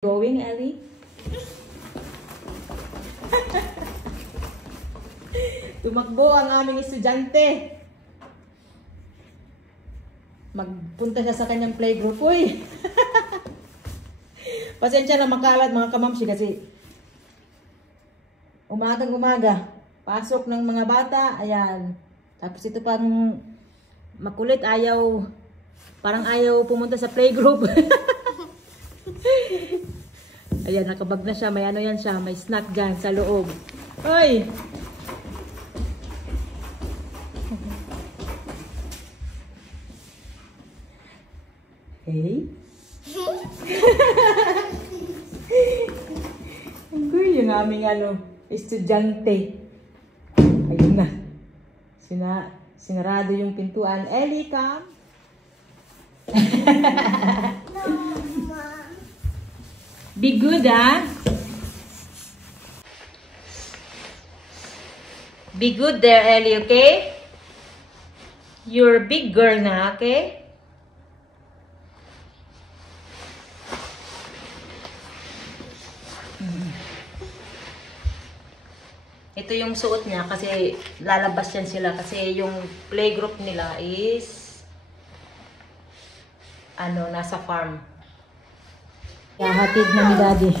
Going, Ellie? Tumakbo ang aming estudyante. Magpunta siya sa kanyang playgroup. Uy! Pasensya na makalat mga kamamsi kasi umagang umaga. Pasok ng mga bata. Ayan. Tapos ito pang makulit. Parang ayaw pumunta sa playgroup. Ayan, nakabag na siya. May ano yan siya. May snack dyan sa loob. Hoy! Hey? Yung aming estudyante. Ayun na. Sinarado yung pintuan. Ellie, come. Be good, ah. Be good there, Ellie, okay? You're a big girl na, okay? Ito yung suot niya kasi lalabas yan sila kasi yung playgroup nila is nasa farm. Hatid na ni Daddy.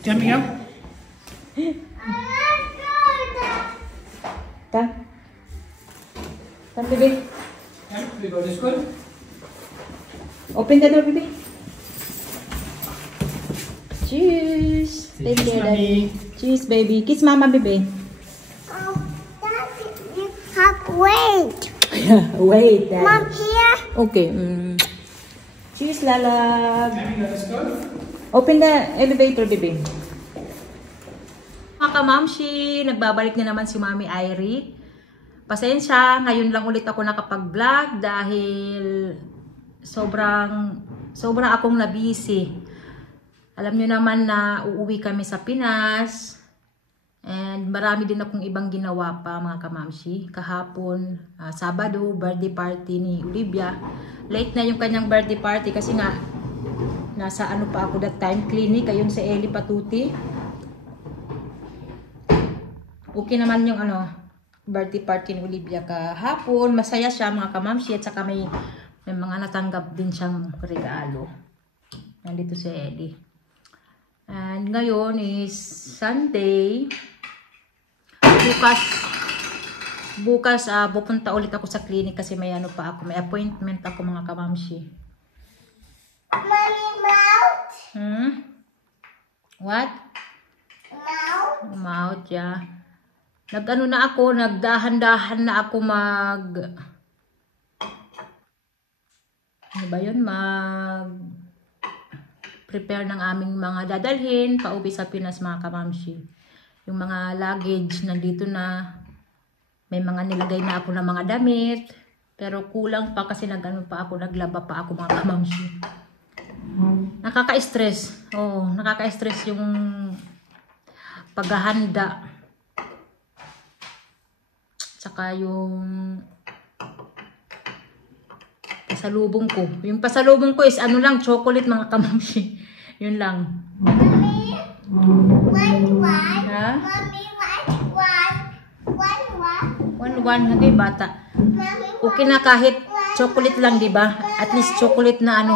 Coming up? Come. Come, baby. We go to school? Open the door, baby. Cheers. Thank you, Daddy. Cheers, baby. Kiss Mama, baby. Oh, Daddy, you have wait. Wait, Daddy. Mom, here. Okay. Cheers, Lala. Can we go to school? Open the elevator, baby. Mga kamamshi, nagbabalik na naman si Mami Irie. Pasensya, ngayon lang ulit ako nakapag-vlog dahil sobrang akong nabisi. Alam nyo naman na uuwi kami sa Pinas. And marami din akong ibang ginawa pa mga kamamshi. Kahapon, Sabado, birthday party ni Olivia. Late na yung kanyang birthday party kasi nga nasa pa ako that time, clinic, ayun sa Eli Patuti. Okay naman yung birthday party ni Olivia kahapon. Masaya siya mga kamamshi at saka may mga natanggap din siyang regalo. Nandito si Eli. And ngayon is Sunday. Bukas pupunta ulit ako sa clinic kasi may may appointment ako mga kamamshi. Mommy, mouth. What? Mouth. Mouth, yeah. Nagdahan-dahan na ako prepare ng aming mga dadalhin pauwi sa Pinas mga kamamshi. Yung mga luggage nandito na. May mga nilagay na ako ng mga damit. Pero kulang pa kasi naglaba pa ako mga kamamshi. Nakaka-stress. Oo, nakaka-stress yung paghahanda. Tsaka yung pasalubong ko. Yung pasalubong ko is chocolate mga kamamshi. Yun lang. Mommy, one. Ha? Mommy, one. Hanggang bata. Mommy, Okay na kahit chocolate lang, di ba? At least chocolate na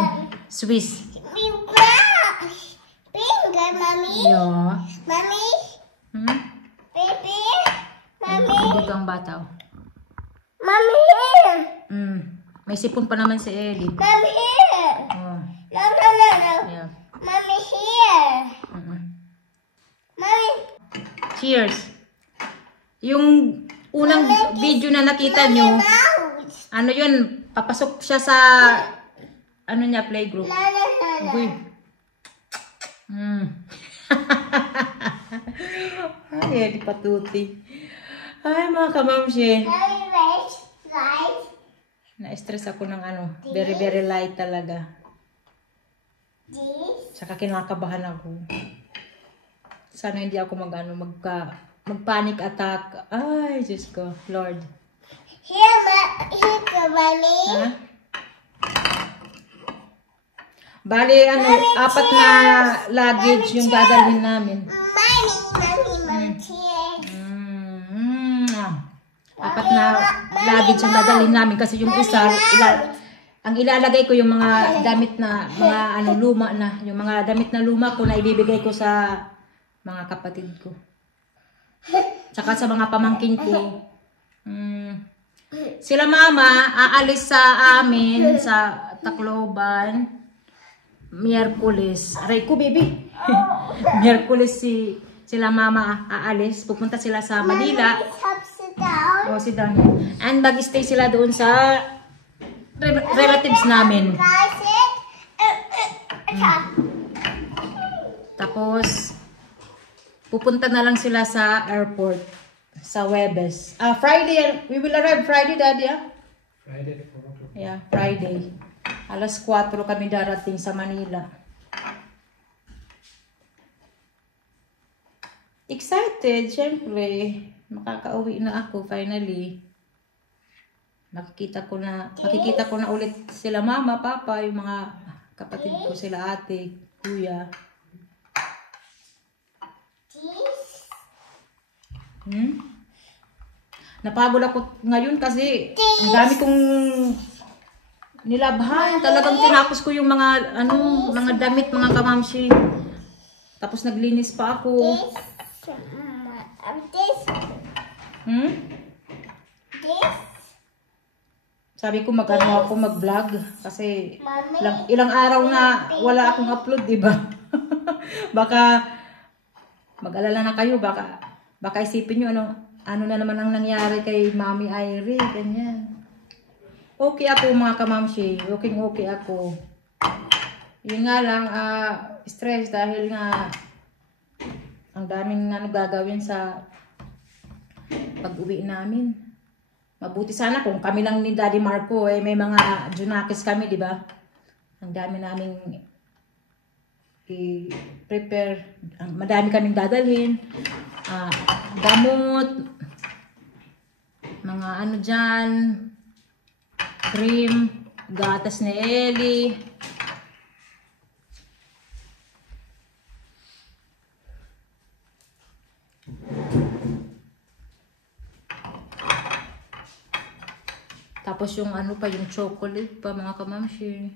Swiss. me brush. Finger, mommy. Yeah. Mommy, baby. Mommy, Dito ang bata. mommy here. May sipon pa naman si Ellie. Mommy here. Oh, No. yeah. Mommy here. Mommy. Cheers. Yung unang video na nakita nyo, Mouth. yun, papasok siya sa playgroup. No. Uy. Ay, di patuti. Ay, mga kamamshi. Mommy, wait. Right. Na-stress ako ng very, very light talaga. This. Saka kinakabahan ako. Sana hindi ako mag-panic attack. Ay, Diyos ko. Lord. Here, mommy. Ha? Bali, ano, 4 na luggage yung dadalhin namin. Mommy, tears. 4 na luggage yung dadalhin namin kasi yung isa, ang ilalagay ko yung mga damit na, mga ano, luma na. Yung mga damit na luma ko na ibibigay ko sa mga kapatid ko. Tsaka sa mga pamangkin ko. Sila mama, aalis sa amin sa Tacloban. Miyerkules. Aray ko, baby. Miyerkules sila mama aalis. Pupunta sila sa Manila. Sit down. O, sit down. And mag-stay sila doon sa relatives namin. Guys, sit. Tapos, pupunta na lang sila sa airport. Sa Webes. Friday. We will arrive Friday, Daddy, ah? Friday, 4 o'clock. Yeah, Friday. Alas 4 kami darating sa Manila. Excited, syempre. Makakauwi na ako finally. Makikita ko na ulit sila mama, papa, yung mga kapatid ko, sila ate, kuya. Napagod ako ngayon kasi ang dami kong nilabhan. Talagang tinapos ko yung mga mga damit, mga kamamshi. Tapos naglinis pa ako. This. Sabi ko ako mag-vlog kasi ilang araw na wala akong upload, di ba? Baka mag-alala na kayo, baka isipin nyo ano na naman ang nangyari kay Mami Irie, ganyan. Okay ako mga kamamshi, okay ako. Yun nga lang, stress dahil nga ang daming gagawin sa pag-uwi namin. Mabuti sana kung kami lang ni Daddy Marco, may mga junakis kami, di ba? Ang dami naming i-prepare. Madami kaming dadalhin. Gamot, mga dyan, cream, gatas ni Ellie. Tapos yung yung chocolate pa, mga kamamshi.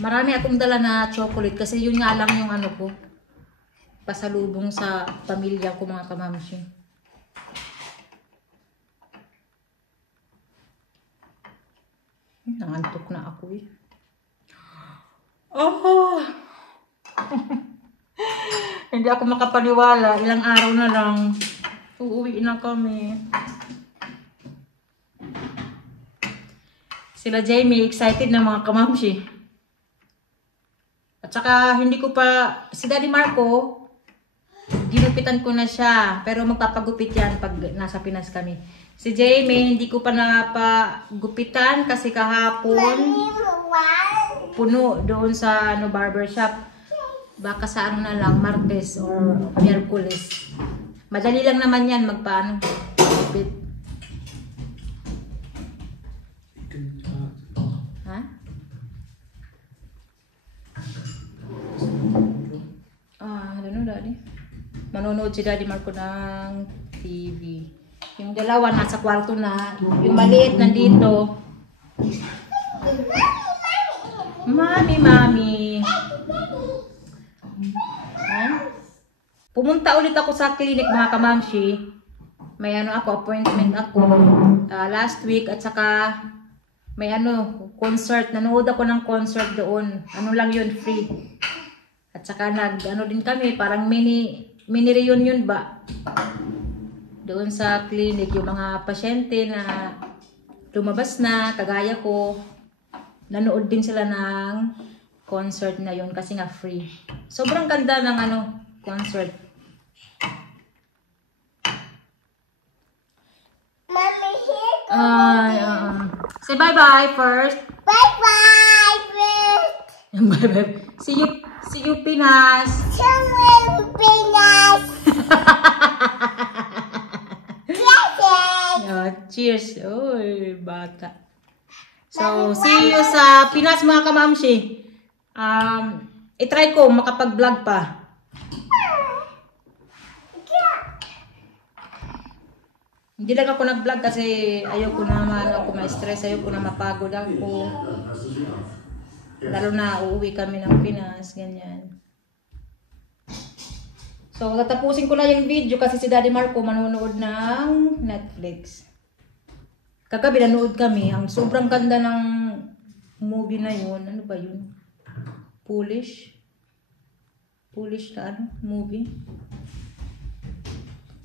Marami akong dala na chocolate kasi yun nga lang yung ko. Pasalubong sa pamilya ko, mga kamamshi. Nangantok na ako eh. Oh! Hindi ako makapaniwala. Ilang araw na lang. Uuwi na kami. Sila Jamie, excited na mga kamamshi. At saka, hindi ko pa, si Daddy Marco, ginupitan ko na siya. Pero magpapagupit yan pag nasa Pinas kami. Si Jamie, hindi ko pa napagupitan kasi kahapon puno doon sa barbershop. Baka sa na lang, Martes or Miyerkules. Madali lang naman yan magpagupit. Ha? I don't know, Daddy. Manonood si Daddy Marco ng TV. Yung dalawa nasa kwarto na. Yung maliit nandito. Mami. Ha? Pumunta ulit ako sa clinic, mga kamamshi. May appointment ako last week at saka may concert. Nanood ako ng concert doon. Lang yun, free. At saka din kami, parang mini reunion ba? Doon sa clinic, yung mga pasyente na lumabas na, kagaya ko, nanood din sila ng concert na yon kasi nga free. Sobrang ganda ng concert. Mommy, here. Say bye-bye first. Bye-bye, Ruth. Bye-bye. See you, Pinas. Somewhere Pinas. Cheers. Oy, bata. So, see you sa Pinas mga kamamshi. I-try ko makapag-vlog pa. Hindi lang ako nag-vlog kasi ayoko naman ako ma-stress, ayoko na mapagod ako. Lalo na uuwi kami ng Pinas, ganyan. So, tatapusin ko na yung video kasi si Daddy Marco manonood ng Netflix. Kagabi nanood kami, ang sobrang ganda ng movie na yun. Ano ba yun? Polish na ano? Movie?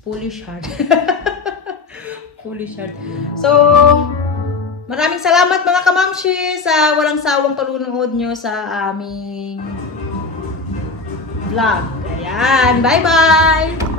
Polish Heart. Polish Heart. So, maraming salamat mga kamamshi sa walang sawang panunood nyo sa aming vlog. Ayan, bye-bye!